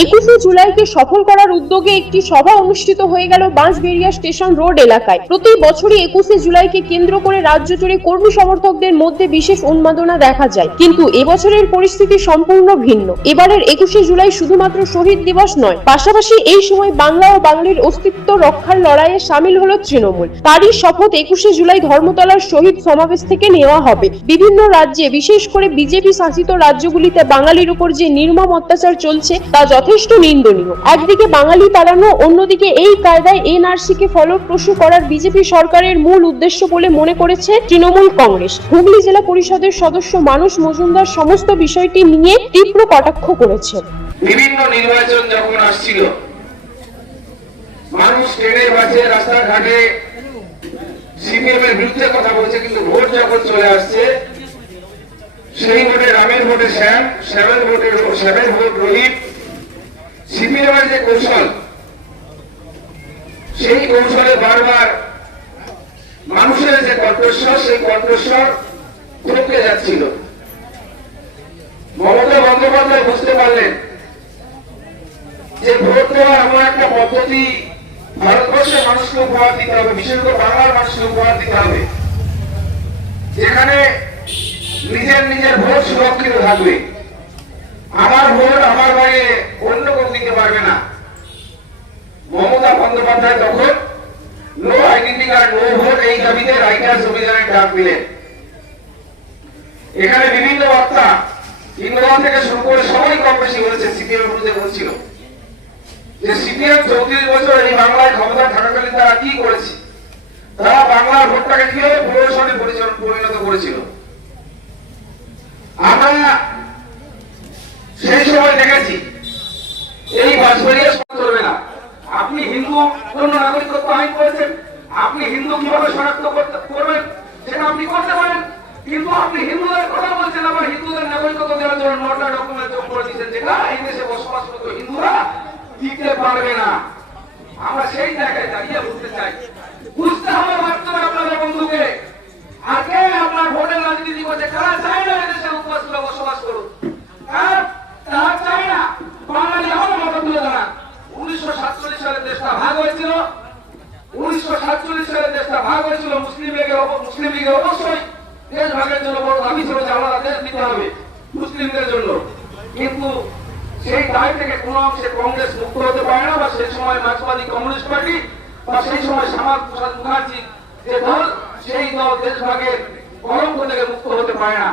21শে জুলাইকে সফল করার উদ্যোগে একটি সভা অনুষ্ঠিত হয়ে গেল বাঁশবেড়িয়া স্টেশন রোড এলাকায়। প্রতি বছরই 21শে জুলাইকে কেন্দ্র করে রাজ্য জুড়ে কর্মী সমর্থকদের মধ্যে বিশেষ উন্মাদনা দেখা যায়, কিন্তু এবছরের পরিস্থিতি সম্পূর্ণ ভিন্ন। এবারের 21শে জুলাই শুধুমাত্র শহীদ দিবস নয়, পাশাপাশি এই সময় বাংলা ও বাঙালির অস্তিত্ব রক্ষার লড়াইয়ে সামিল হলো তৃণমূল। তারই শপথ 21শে জুলাই ধর্মতলার শহীদ সমাবেশ থেকে নেওয়া হবে। বিভিন্ন রাজ্যে, বিশেষ করে বিজেপি শাসিত রাজ্যগুলিতে বাঙালির উপর যে নির্মম অত্যাচার চলছে তা যথেষ্ট নিন্দনীয়। একদিকে বাঙালি তাড়ানো, অন্যদিকে এই কায়দায় এনআরসিকে ফলপ্রসূ করার বিজেপি সরকারের মূল উদ্দেশ্য বলে মনে করেছে তৃণমূল কংগ্রেস। হুগলি জেলা পরিষদের সদস্য মানুষ মজুমদার সমস্ত বিষয়টি নিয়ে তীব্র কটাক্ষ করেছেন। বিভিন্ন নির্বাচন যখন আসছিল, মানুষ ট্রেনে বাসে রাস্তাঘাটে সিপিএম এর বিরুদ্ধে কথা বলছে, কিন্তু ভোট যখন চলে আসছে, সেই ভোটে রামের ভোটে শ্যাম, শ্যামের ভোট রোহিত। সিপিএম এর যে কৌশল, সেই কৌশলে বারবার মানুষের যে কণ্ঠস্বর, সেই কণ্ঠস্বর থমকে যাচ্ছিল। মমতা বন্দ্যোপাধ্যায় বুঝতে পারলেন যে ভোট দেওয়ার এমন একটা পদ্ধতি ভারতবর্ষের মানুষকে উপহার দিতে হবে, বিশেষ করে বাংলার মানুষকে উপহার দিতে হবে, যেখানে নিজের নিজের ভোট সুরক্ষিত থাকবে। আমার ভোট আমার বাইরে অন্য কেউ দিতে পারবে না। মমতা বন্দ্যোপাধ্যায় তখন no identity card no vote এই দাবিতে রাইটার্স অভিযানের ডাক দিলেন। এখানে বিভিন্ন বক্তা ইন্দ্রা থেকে শুরু করে সবাই কম বেশি বলেছে, সিপিএম এর বিরুদ্ধে বলছিল যে সিপিএম 34 বছর এই বাংলায় ক্ষমতা থাকাকালীন তারা কি করেছে, তারা বাংলার ভোটটাকে কিভাবে প্রহসনে পরিণত করেছিল। আমরা সেই সময় দেখেছি এই বাঁশবেড়িয়া চলবে না। আপনি হিন্দু জন্য নাগরিকত্ব আইন করেছেন, আপনি হিন্দু কিভাবে শনাক্ত করবেন সেটা আপনি করতে পারেন, কিন্তু আপনি হিন্দুদের কথা বলছেন, আবার হিন্দুদের নাগরিকত্ব দেওয়ার জন্য 9টা ডকুমেন্ট যোগ করে দিচ্ছেন, যেটা এই দেশে বসবাসরত হিন্দুরা দিতে পারবে না। আমরা সেই জায়গায় দাঁড়িয়ে বুঝতে চাই, বুঝতে হবে বাচ্চারা আপনাদের বন্ধুকে আগে আপনার ভোটের রাজনীতি করছে, কারা চায় না এদেশের উপবাসীরা বসবাস করুন, তারা চায় না বাঙালি আমার মতো তুলে দাঁড়ান। 1947 সালে দেশটা ভাগ হয়েছিল, 1947 সালে দেশটা ভাগ হয়েছিল মুসলিম লীগের অবশ্যই দেশ ভাগের জন্য বড় দাবি ছিল যে আলাদা দেশ দিতে হবে মুসলিমদের জন্য, কিন্তু সেই দায় থেকে কোন অংশে কংগ্রেস মুক্ত হতে পারে না, বা সেই সময় মার্ক্সবাদী কমিউনিস্ট পার্টি বা সেই সময় শ্যামা প্রসাদ মুখার্জি যে দল, সেই দল দেশ ভাগের কলঙ্ক থেকে মুক্ত হতে পারে না।